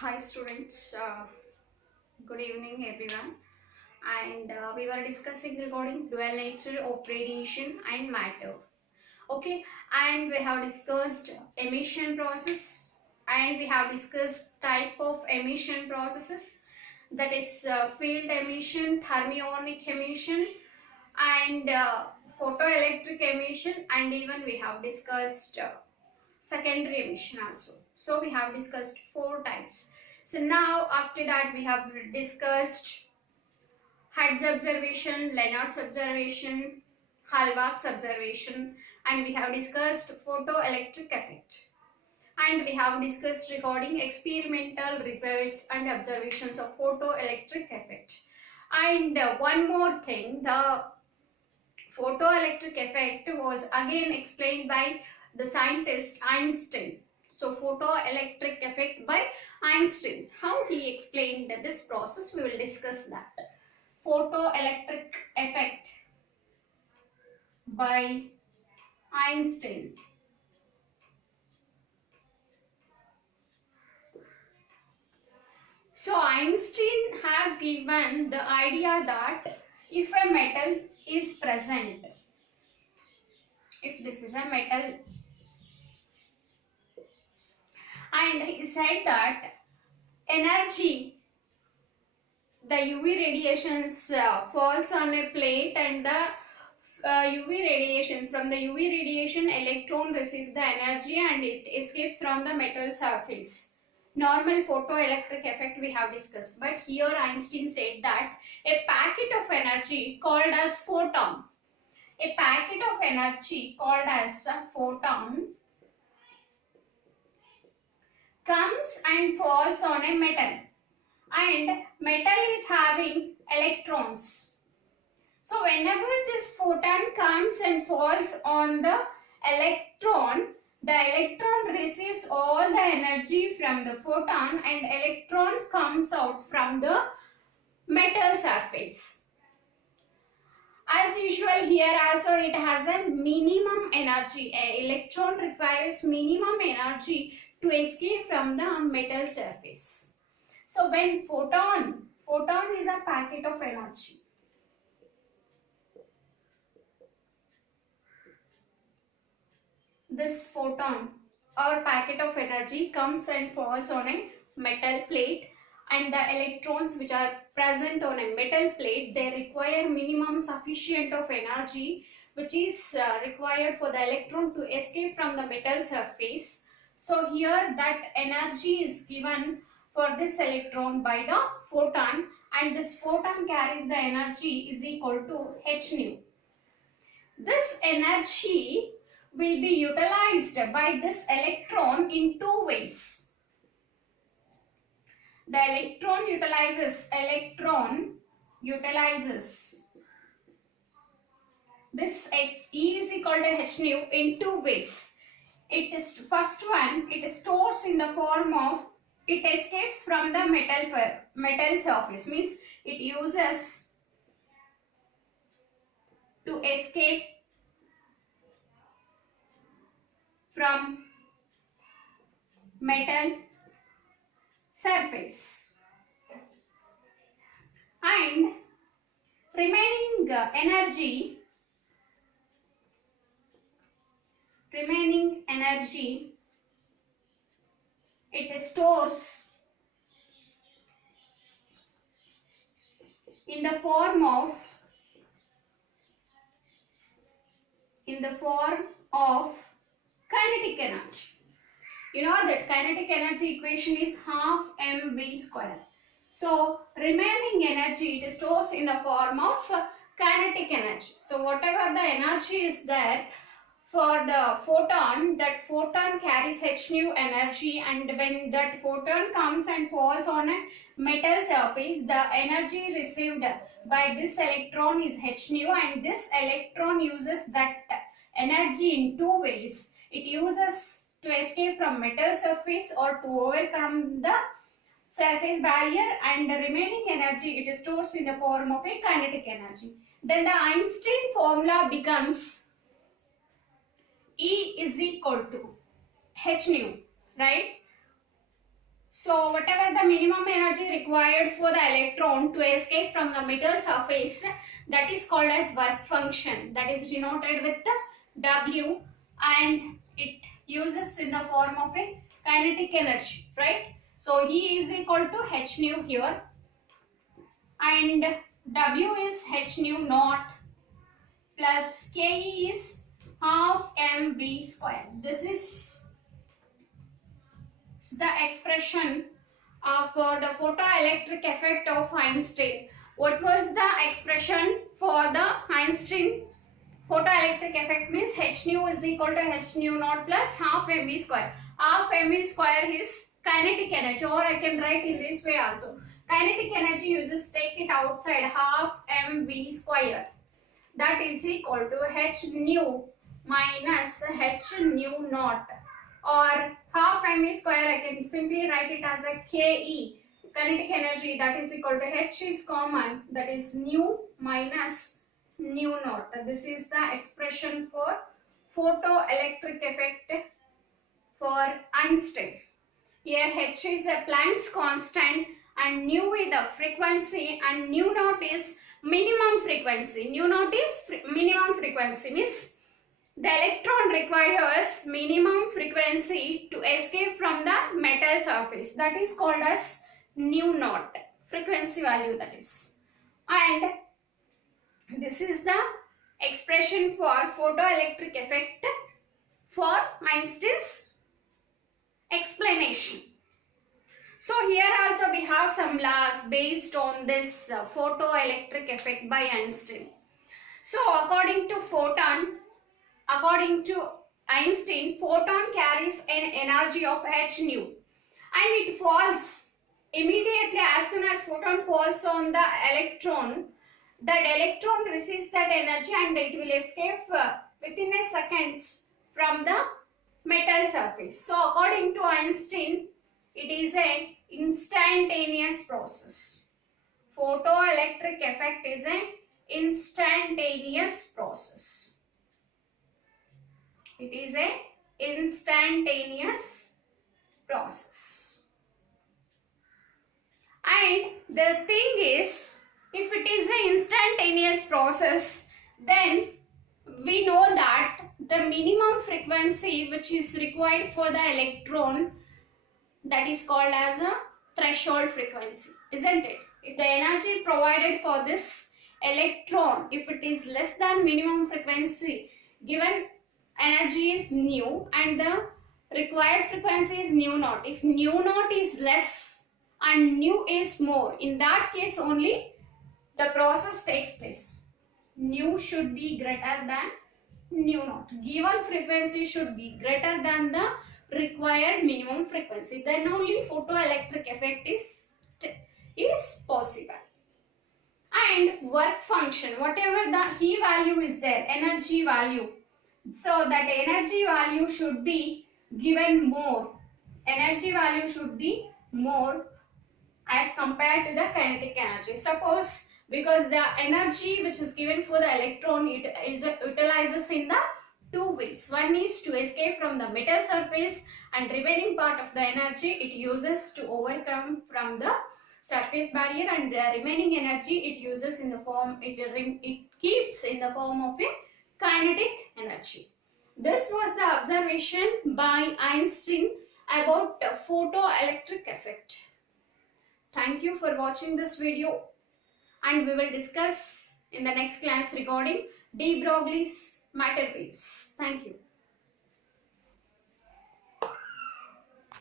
Hi students, good evening everyone, and we were discussing regarding dual nature of radiation and matter. Okay, and we have discussed emission process, and we have discussed type of emission processes, that is field emission, thermionic emission, and photoelectric emission, and even we have discussed secondary emission also. So we have discussed four types. So now after that we have discussed Hyde's observation, Leonard's observation, Halbach's observation, and we have discussed photoelectric effect. And we have discussed regarding experimental results and observations of photoelectric effect. And one more thing, the photoelectric effect was again explained by the scientist Einstein. So photoelectric effect by Einstein. How he explained this process, we will discuss that. Photoelectric effect by Einstein. So Einstein has given the idea that if a metal is present, if this is a metal, and he said that energy, the UV radiations falls on a plate, and the UV radiations, from the UV radiation electron receives the energy and it escapes from the metal surface. Normal photoelectric effect we have discussed, but here Einstein said that a packet of energy called as photon, a packet of energy called as a photon comes and falls on a metal, and metal is having electrons. So whenever this photon comes and falls on the electron receives all the energy from the photon, and electron comes out from the metal surface. As usual, here also it has a minimum energy. An electron requires minimum energy to escape from the metal surface. So when photon is a packet of energy. This photon or packet of energy comes and falls on a metal plate, and the electrons which are present on a metal plate, they require minimum sufficient of energy which is required for the electron to escape from the metal surface. So here that energy is given for this electron by the photon, and this photon carries the energy is equal to h nu. This energy will be utilized by this electron in two ways. The electron utilizes this E is equal to h nu in two ways. It is first one, it stores in the form of, it escapes from the metal surface, means it uses to escape from metal surface, and remaining energy it stores in the form of kinetic energy. You know that kinetic energy equation is half mv square. So remaining energy it stores in the form of kinetic energy. So whatever the energy is there for the photon, that photon carries h nu energy, and when that photon comes and falls on a metal surface, the energy received by this electron is h nu, and this electron uses that energy in two ways. It uses to escape from metal surface or to overcome the surface barrier, and the remaining energy it stores in the form of a kinetic energy. Then the Einstein formula becomes E is equal to h nu, right? So whatever the minimum energy required for the electron to escape from the metal surface, that is called as work function, that is denoted with the W, and it uses in the form of a kinetic energy, right? So E is equal to h nu here, and W is h nu naught plus Ke is half mv square. This is the expression for the photoelectric effect of Einstein. What was the expression for the Einstein photoelectric effect? Means h nu is equal to h nu naught plus half mv square. Half mv square is kinetic energy, or I can write in this way also. Kinetic energy, you just take it outside, half mv square. That is equal to h nu minus h nu naught, or half mv square, I can simply write it as a Ke, kinetic energy, that is equal to h is common, that is nu minus nu naught. This is the expression for photoelectric effect for Einstein. Here h is a Planck's constant and nu is the frequency and nu naught is minimum frequency. Nu naught is minimum frequency, means the electron requires minimum frequency to escape from the metal surface. That is called as nu naught, frequency value that is. And this is the expression for photoelectric effect for Einstein's explanation. So here also we have some laws based on this photoelectric effect by Einstein. So according to Einstein, photon carries an energy of h nu, and it falls immediately as soon as photon falls on the electron. That electron receives that energy and it will escape within a second from the metal surface. So according to Einstein, it is an instantaneous process. Photoelectric effect is an instantaneous process. It is an instantaneous process. And the thing is, if it is an instantaneous process, then we know that the minimum frequency which is required for the electron, that is called as a threshold frequency, isn't it? If the energy provided for this electron, if it is less than minimum frequency, given energy is nu and the required frequency is nu naught. If nu naught is less and nu is more, in that case only the process takes place. Nu should be greater than nu naught. Given frequency should be greater than the required minimum frequency. Then only photoelectric effect is possible. And work function, whatever the E value is there, energy value. So that energy value should be given more. Energy value should be more as compared to the kinetic energy. Suppose because the energy which is given for the electron, it utilizes in the two ways. One is to escape from the metal surface, and remaining part of the energy it uses to overcome from the surface barrier, and the remaining energy it uses in the form, it keeps in the form of a kinetic energy. This was the observation by Einstein about photoelectric effect. Thank you for watching this video, and we will discuss in the next class regarding de Broglie's matter waves. Thank you.